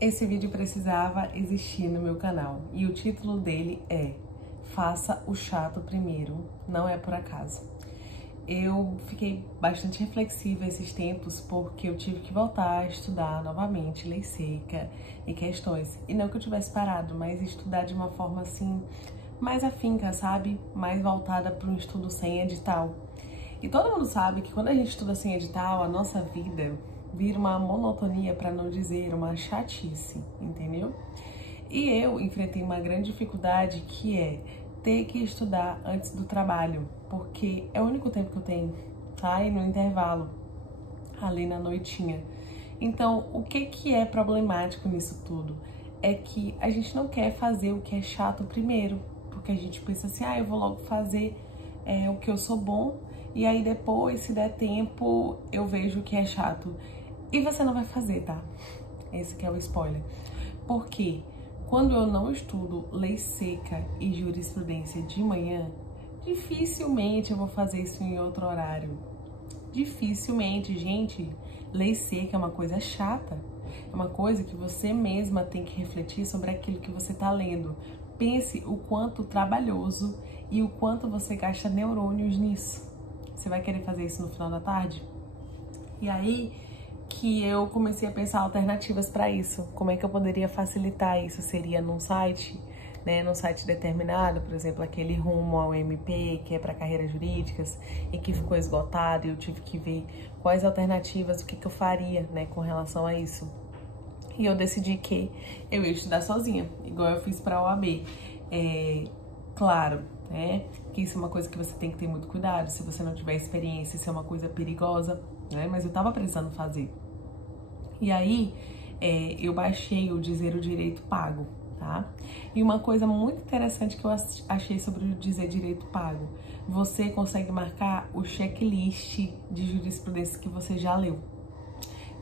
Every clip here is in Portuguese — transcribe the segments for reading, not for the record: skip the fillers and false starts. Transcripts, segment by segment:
Esse vídeo precisava existir no meu canal e o título dele é Faça o chato primeiro, não é por acaso. Eu fiquei bastante reflexiva esses tempos porque eu tive que voltar a estudar novamente lei seca e questões. E não que eu tivesse parado, mas estudar de uma forma assim mais afinca, sabe? Mais voltada para um estudo sem edital. E todo mundo sabe que quando a gente estuda sem edital, a nossa vida vira uma monotonia, para não dizer uma chatice, entendeu? E eu enfrentei uma grande dificuldade que é ter que estudar antes do trabalho, porque é o único tempo que eu tenho, tá? E no intervalo, ali na noitinha. Então, o que é problemático nisso tudo? É que a gente não quer fazer o que é chato primeiro, porque a gente pensa assim, eu vou logo fazer o que eu sou bom, e aí depois, se der tempo, eu vejo o que é chato. E você não vai fazer, tá? Esse que é o spoiler. Porque quando eu não estudo lei seca e jurisprudência de manhã, dificilmente eu vou fazer isso em outro horário. Dificilmente, gente. Lei seca é uma coisa chata. É uma coisa que você mesma tem que refletir sobre aquilo que você tá lendo. Pense o quanto trabalhoso e o quanto você gasta neurônios nisso. Você vai querer fazer isso no final da tarde? E aí que eu comecei a pensar alternativas para isso. Como é que eu poderia facilitar isso? Seria num site, né? Num site determinado, por exemplo, aquele Rumo ao MP, que é para carreiras jurídicas, e que ficou esgotado, e eu tive que ver quais alternativas, o que eu faria, né, com relação a isso. E eu decidi que eu ia estudar sozinha, igual eu fiz para a OAB. Claro, né, que isso é uma coisa que você tem que ter muito cuidado. Se você não tiver experiência, isso é uma coisa perigosa, né? Mas eu tava precisando fazer. E aí, eu baixei o Dizer o Direito Pago, tá? E uma coisa muito interessante que eu achei sobre o Dizer Direito Pago, você consegue marcar o checklist de jurisprudência que você já leu.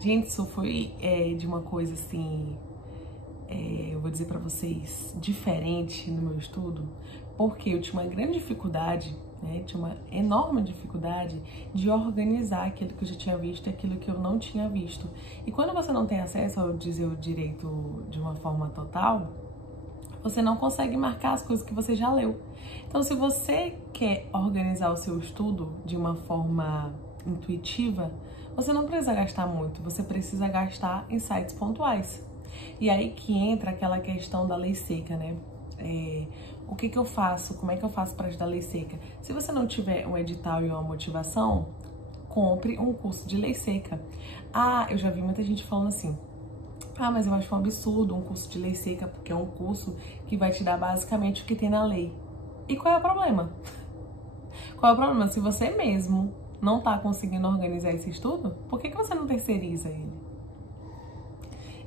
Gente, isso foi de uma coisa assim, eu vou dizer pra vocês, diferente no meu estudo, porque eu tinha uma grande dificuldade, tinha uma enorme dificuldade de organizar aquilo que eu já tinha visto e aquilo que eu não tinha visto. E quando você não tem acesso ao Dizer o Direito de uma forma total, você não consegue marcar as coisas que você já leu. Então, se você quer organizar o seu estudo de uma forma intuitiva, você não precisa gastar muito, você precisa gastar em sites pontuais. E aí que entra aquela questão da lei seca, né? O que eu faço? Como é que eu faço para estudar lei seca? Se você não tiver um edital e uma motivação, compre um curso de lei seca. Eu já vi muita gente falando assim, mas eu acho um absurdo um curso de lei seca, porque é um curso que vai te dar basicamente o que tem na lei. E qual é o problema? Qual é o problema? Se você mesmo não tá conseguindo organizar esse estudo, por que você não terceiriza ele?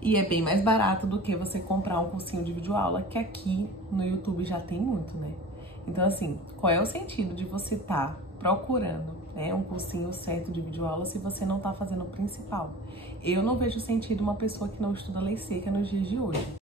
E é bem mais barato do que você comprar um cursinho de videoaula, que aqui no YouTube já tem muito, né? Então, assim, qual é o sentido de você estar procurando, né, um cursinho certo de videoaula se você não tá fazendo o principal? Eu não vejo sentido uma pessoa que não estuda lei seca nos dias de hoje.